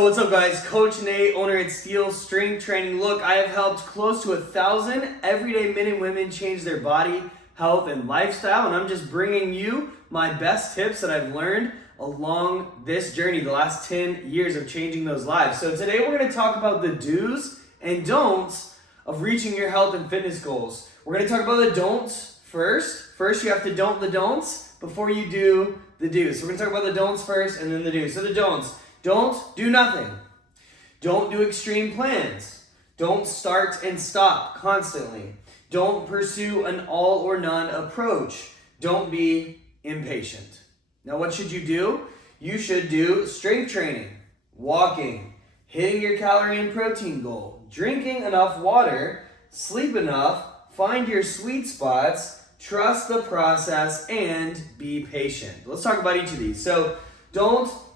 What's up guys, Coach Nate, owner at Steel Strength Training. Look, I have helped close to 1,000 everyday men and women change their body, health, and lifestyle, and I'm just bringing you my best tips that I've learned along this journey, the last 10 years of changing those lives. So today we're going to talk about the do's and don'ts of reaching your health and fitness goals. We're going to talk about the don'ts first. First you have to don't the don'ts before you do the do's. So we're going to talk about the don'ts first and then the do's. So the don'ts. Don't do nothing. Don't do extreme plans. Don't start and stop constantly. Don't pursue an all or none approach. Don't be impatient. Now what should you do? You should do strength training, walking, hitting your calorie and protein goal, drinking enough water, sleep enough, find your sweet spots, trust the process, and be patient. Let's talk about each of these. So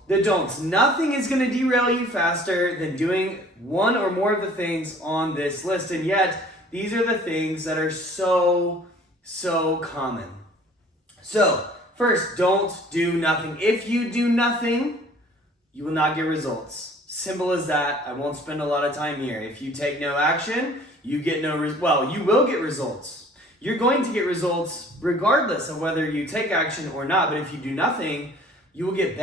the don'ts. Nothing is going to derail you faster than doing one or more of the things on this list. And yet, these are the things that are so common. So, first, don't do nothing. If you do nothing, you will not get results. Simple as that. I won't spend a lot of time here. If you take no action, you get you will get results. You're going to get results regardless of whether you take action or not. But if you do nothing, you will get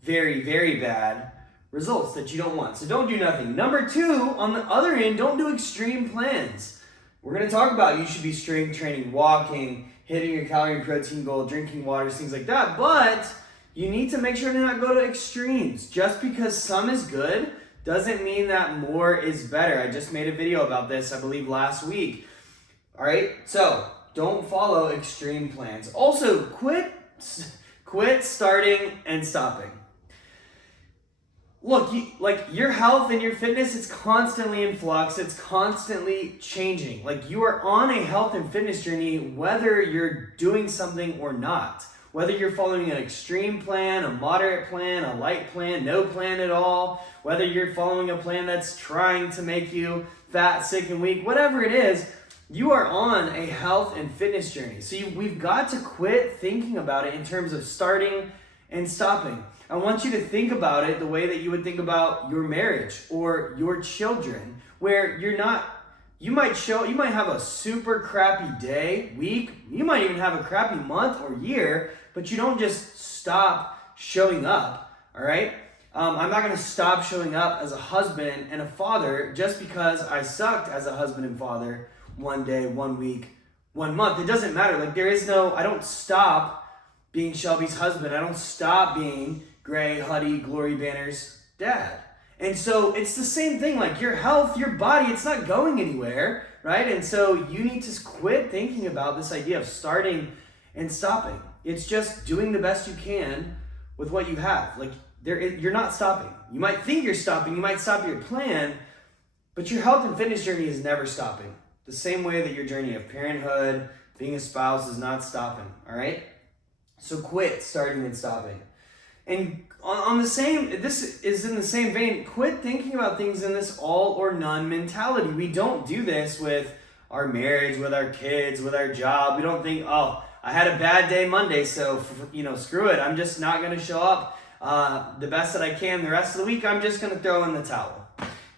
very, very bad results that you don't want. So don't do nothing. Number two, on the other end, don't do extreme plans. We're going to talk about you should be strength training, walking, hitting your calorie and protein goal, drinking water, things like that. But you need to make sure to not go to extremes. Just because some is good doesn't mean that more is better. I just made a video about this, I believe, last week. All right? So don't follow extreme plans. Also, quit starting and stopping. Look, your health and your fitness, it's constantly in flux. It's constantly changing. You are on a health and fitness journey, whether you're doing something or not. Whether you're following an extreme plan, a moderate plan, a light plan, no plan at all. Whether you're following a plan that's trying to make you fat, sick, and weak. Whatever it is, you are on a health and fitness journey. So we've got to quit thinking about it in terms of starting and stopping. I want you to think about it the way that you would think about your marriage or your children, where you might have a super crappy day, week, you might even have a crappy month or year, but you don't just stop showing up, all right? I'm not going to stop showing up as a husband and a father just because I sucked as a husband and father one day, 1 week, 1 month. It doesn't matter. I don't stop being Shelby's husband. I don't stop being Gray, Huddy, Glory Banner's dad. And so it's the same thing, your health, your body, it's not going anywhere, right? And so you need to quit thinking about this idea of starting and stopping. It's just doing the best you can with what you have. You're not stopping. You might think you're stopping, you might stop your plan, but your health and fitness journey is never stopping. The same way that your journey of parenthood, being a spouse is not stopping, all right? So quit starting and stopping. And this is in the same vein, quit thinking about things in this all or none mentality. We don't do this with our marriage, with our kids, with our job. We don't think, I had a bad day Monday, so screw it. I'm just not going to show up the best that I can the rest of the week. I'm just going to throw in the towel.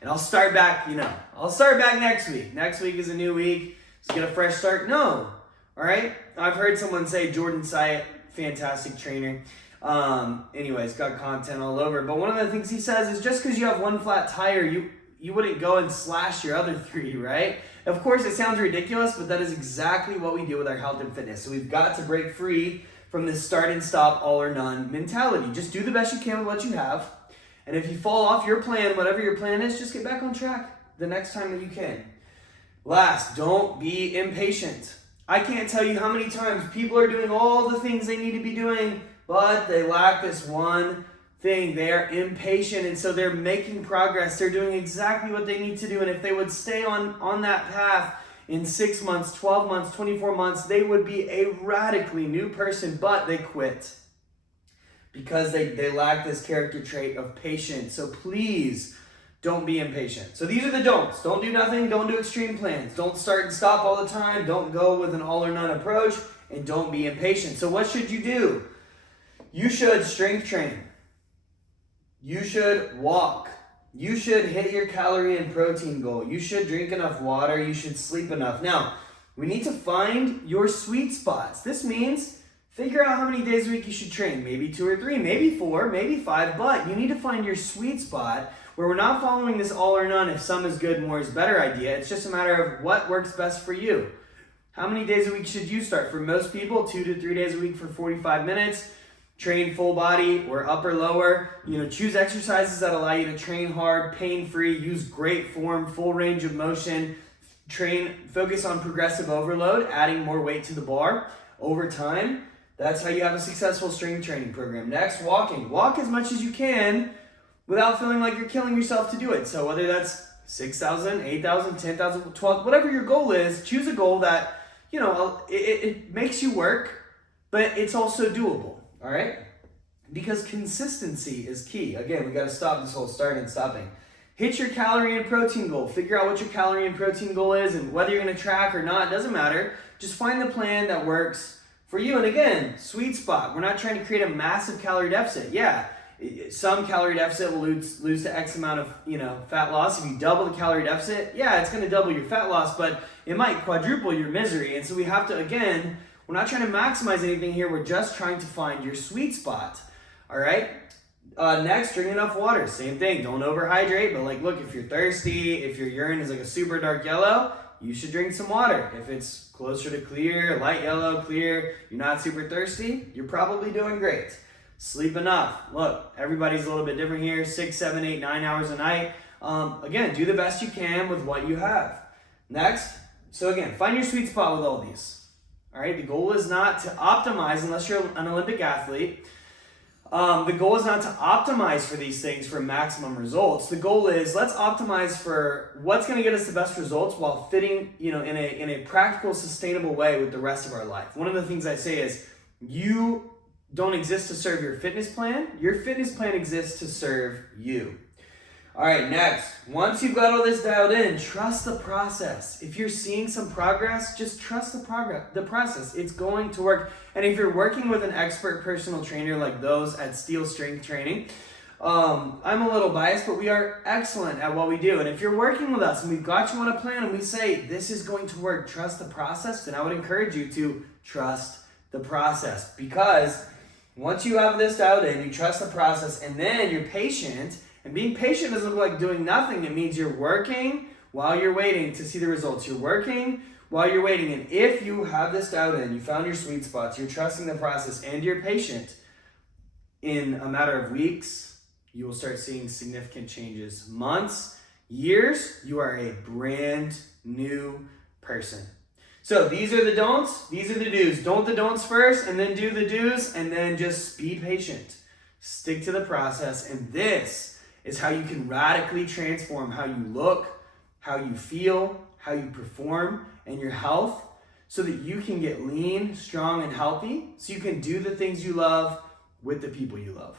And I'll start back, next week. Next week is a new week. Let's get a fresh start. No. All right? I've heard someone say, Jordan Syatt, fantastic trainer. Anyways, got content all over. But one of the things he says is just because you have one flat tire, you wouldn't go and slash your other three, right? Of course, it sounds ridiculous, but that is exactly what we do with our health and fitness. So we've got to break free from this start and stop, all or none mentality. Just do the best you can with what you have. And if you fall off your plan, whatever your plan is, just get back on track the next time that you can. Last, don't be impatient. I can't tell you how many times people are doing all the things they need to be doing, but they lack this one thing. They are impatient, and so they're making progress. They're doing exactly what they need to do, and if they would stay on that path in 6 months, 12 months, 24 months, they would be a radically new person, but they quit because they lack this character trait of patience. So please don't be impatient. So these are the don'ts. Don't do nothing. Don't do extreme plans. Don't start and stop all the time. Don't go with an all or none approach, and don't be impatient. So what should you do? You should strength train. You should walk. You should hit your calorie and protein goal. You should drink enough water. You should sleep enough. Now, we need to find your sweet spots. This means figure out how many days a week you should train. Maybe 2 or 3, maybe 4, maybe 5, but you need to find your sweet spot where we're not following this all or none, if some is good, more is better idea. It's just a matter of what works best for you. How many days a week should you start? For most people, 2 to 3 days a week for 45 minutes. Train full body or upper lower. Choose exercises that allow you to train hard, pain-free, use great form, full range of motion. Focus on progressive overload, adding more weight to the bar over time. That's how you have a successful strength training program. Next, walking. Walk as much as you can without feeling like you're killing yourself to do it. So whether that's 6,000, 8,000, 10,000, 12, whatever your goal is, choose a goal that, it makes you work, but it's also doable. All right? Because consistency is key. Again, we got to stop this whole starting and stopping. Hit your calorie and protein goal. Figure out what your calorie and protein goal is, and whether you're going to track or not, doesn't matter. Just find the plan that works for you. And again, sweet spot. We're not trying to create a massive calorie deficit. Yeah, some calorie deficit will lose to X amount of fat loss. If you double the calorie deficit, yeah, it's going to double your fat loss, but it might quadruple your misery. And so we have to, again, we're not trying to maximize anything here. We're just trying to find your sweet spot. All right? Next, drink enough water. Same thing. Don't overhydrate. But look, if you're thirsty, if your urine is a super dark yellow, you should drink some water. If it's closer to clear, light yellow, clear, you're not super thirsty, you're probably doing great. Sleep enough. Look, everybody's a little bit different here. 6, 7, 8, 9 hours a night. Again, do the best you can with what you have. Next, so again, find your sweet spot with all these. All right, the goal is not to optimize unless you're an Olympic athlete. The goal is not to optimize for these things for maximum results. The goal is let's optimize for what's going to get us the best results while fitting, in a practical, sustainable way with the rest of our life. One of the things I say is you don't exist to serve your fitness plan. Your fitness plan exists to serve you. All right, next, once you've got all this dialed in, trust the process. If you're seeing some progress, just trust the process. It's going to work. And if you're working with an expert personal trainer like those at Steel Strength Training, I'm a little biased, but we are excellent at what we do. And if you're working with us and we've got you on a plan and we say, this is going to work, trust the process, then I would encourage you to trust the process. Because once you have this dialed in, you trust the process, and then you're patient. And being patient doesn't look like doing nothing. It means you're working while you're waiting to see the results. You're working while you're waiting. And if you have this dialed in, you found your sweet spots, you're trusting the process, and you're patient, in a matter of weeks, you will start seeing significant changes. Months, years, you are a brand new person. So these are the don'ts, these are the do's. Don't the don'ts first, and then do the do's, and then just be patient. Stick to the process, and this is how you can radically transform how you look, how you feel, how you perform, and your health, so that you can get lean, strong, and healthy, so you can do the things you love with the people you love.